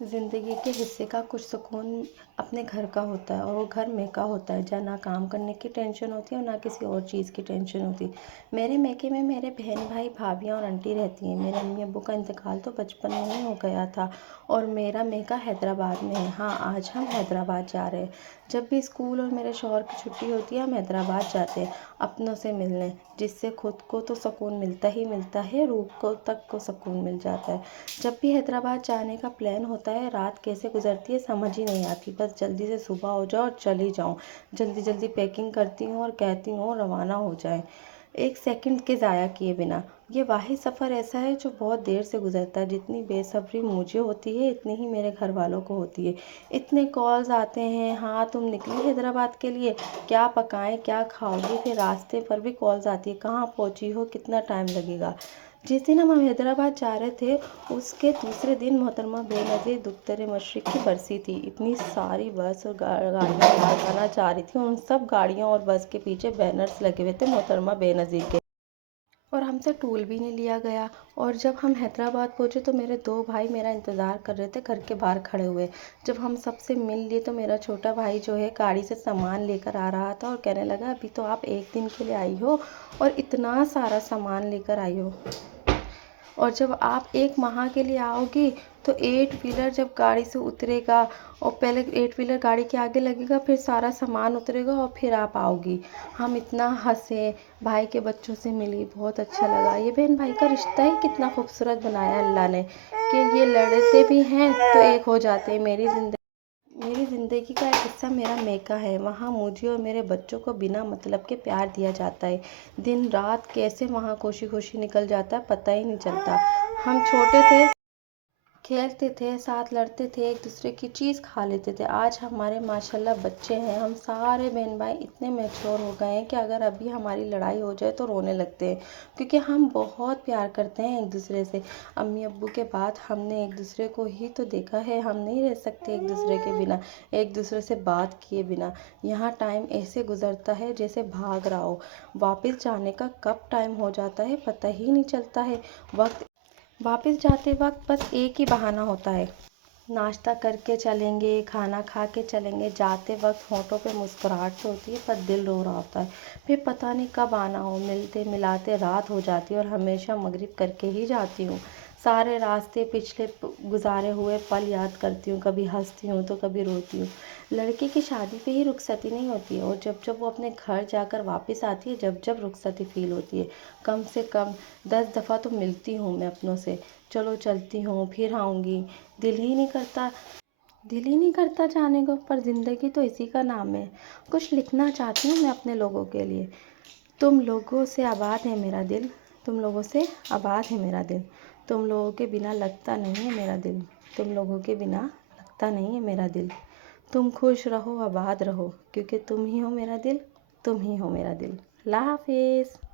زندگی کے حصے کا کچھ سکون اپنے گھر کا ہوتا ہے، اور وہ گھر میکا ہوتا ہے جہاں نہ کام کرنے کی ٹینشن ہوتی ہے اور نہ کسی اور چیز کی ٹینشن ہوتی ہے۔ میرے میکے میں میرے بہن بھائی بھابھیاں اور انٹی رہتی ہیں۔ میرے امی ابو کا انتقال تو بچپن میں ہی ہو گیا تھا اور میرا میکا حیدرآباد میں ہے۔ ہاں، آج ہم حیدرآباد جا رہے ہیں۔ جب بھی اسکول اور میرے شوہر کی چھٹی ہوتی ہے ہم حیدرآباد جاتے ہیں اپنوں سے ملنے، جس سے خود کو تو سکون ملتا ہی ملتا ہے، روح کو تک کو سکون مل جاتا ہے۔ جب بھی حیدرآباد جانے کا پلان ہوتا ہے رات کیسے گزرتی ہے سمجھ ہی نہیں آتی، بس جلدی سے صبح ہو جائے اور چلی جاؤں۔ جلدی جلدی پیکنگ کرتی ہوں اور کہتی ہوں روانہ ہو جائیں، ایک سیکنڈ کے ضائع کیے بنا۔ یہ واحد سفر ایسا ہے جو بہت دیر سے گزرتا ہے۔ جتنی بے صبری مجھے ہوتی ہے اتنی ہی میرے گھر والوں کو ہوتی ہے۔ اتنے کالز آتے ہیں، ہاں تم نکلی حیدرآباد کے لیے، کیا پکائیں، کیا کھاؤ گی؟ پھر راستے پر بھی کالز آتی ہے، کہاں پہنچی ہو، کتنا ٹائم لگے گا؟ جس دن ہم حیدرآباد جا رہے تھے اس کے دوسرے دن محترمہ بے نظیر دختر مشرق کی برسی تھی۔ اتنی ساری بس اور گاڑیاں باہر جانا چاہ رہی تھیں، ان سب گاڑیوں اور بس کے پیچھے بینرز لگے ہوئے تھے محترمہ بے نظیر کے، اور ہم سے ٹول بھی نہیں لیا گیا۔ اور جب ہم حیدرآباد پہنچے تو میرے دو بھائی میرا انتظار کر رہے تھے گھر کے باہر کھڑے ہوئے۔ جب ہم سب سے مل لیے تو میرا چھوٹا بھائی جو ہے گاڑی سے سامان لے کر آ رہا تھا اور کہنے لگا ابھی تو آپ ایک دن کے لیے آئی ہو اور اتنا سارا سامان لے کر آئی ہو، اور جب آپ ایک ماہ کے لیے آؤ گی تو 8 ویلر جب گاڑی سے اترے گا اور پہلے 8 ویلر گاڑی کے آگے لگے گا، پھر سارا سامان اترے گا اور پھر آپ آؤ گی۔ ہم اتنا ہنسے، بھائی کے بچوں سے ملی، بہت اچھا لگا۔ یہ بہن بھائی کا رشتہ ہی کتنا خوبصورت بنایا اللہ نے کہ یہ لڑتے بھی ہیں تو ایک ہو جاتے ہیں۔ میری زندگی کا ایک حصہ میرا میکا ہے، وہاں مجھے اور میرے بچوں کو بنا مطلب کے پیار دیا جاتا ہے۔ دن رات کیسے وہاں خوشی خوشی نکل جاتا ہے پتہ ہی نہیں چلتا۔ ہم چھوٹے تھے، کھیلتے تھے، ساتھ لڑتے تھے، ایک دوسرے کی چیز کھا لیتے تھے۔ آج ہمارے ماشاءاللہ بچے ہیں، ہم سارے بہن بھائی اتنے میچور ہو گئے ہیں کہ اگر ابھی ہماری لڑائی ہو جائے تو رونے لگتے ہیں، کیونکہ ہم بہت پیار کرتے ہیں ایک دوسرے سے۔ امی ابو کے بعد ہم نے ایک دوسرے کو ہی تو دیکھا ہے، ہم نہیں رہ سکتے ایک دوسرے کے بنا، ایک دوسرے سے بات کیے بنا۔ یہاں ٹائم ایسے گزرتا ہے جیسے بھاگ رہا ہو، واپس جانے کا کب ٹائم ہو جاتا ہے پتہ ہی نہیں چلتا ہے۔ واپس جاتے وقت بس ایک ہی بہانہ ہوتا ہے، ناشتہ کر کے چلیں گے، کھانا کھا کے چلیں گے۔ جاتے وقت ہونٹوں پہ مسکراہٹ تو ہوتی ہے پر دل رو رہا ہوتا ہے، پھر پتہ نہیں کب آنا ہو۔ ملتے ملاتے رات ہو جاتی ہے اور ہمیشہ مغرب کر کے ہی جاتی ہوں۔ سارے راستے پچھلے گزارے ہوئے پل یاد کرتی ہوں، کبھی ہنستی ہوں تو کبھی روتی ہوں۔ لڑکے کی شادی پہ ہی رخصتی نہیں ہوتی ہے، اور جب جب وہ اپنے گھر جا کر واپس آتی ہے جب جب رخصتی فیل ہوتی ہے۔ کم سے کم 10 دفعہ تو ملتی ہوں میں اپنوں سے، چلو چلتی ہوں پھر آؤں گی، دل ہی نہیں کرتا جانے کو، پر زندگی تو اسی کا نام ہے۔ کچھ لکھنا چاہتی ہوں میں اپنے لوگوں کے لیے۔ تم لوگوں سے آباد ہے میرا دل، تم لوگوں سے آباد ہے میرا دل، تم لوگوں کے بنا لگتا نہیں ہے میرا دل، تم لوگوں کے بنا لگتا نہیں ہے میرا دل۔ تم خوش رہو آباد رہو، کیونکہ تم ہی ہو میرا دل، تم ہی ہو میرا دل۔ اللہ حافظ۔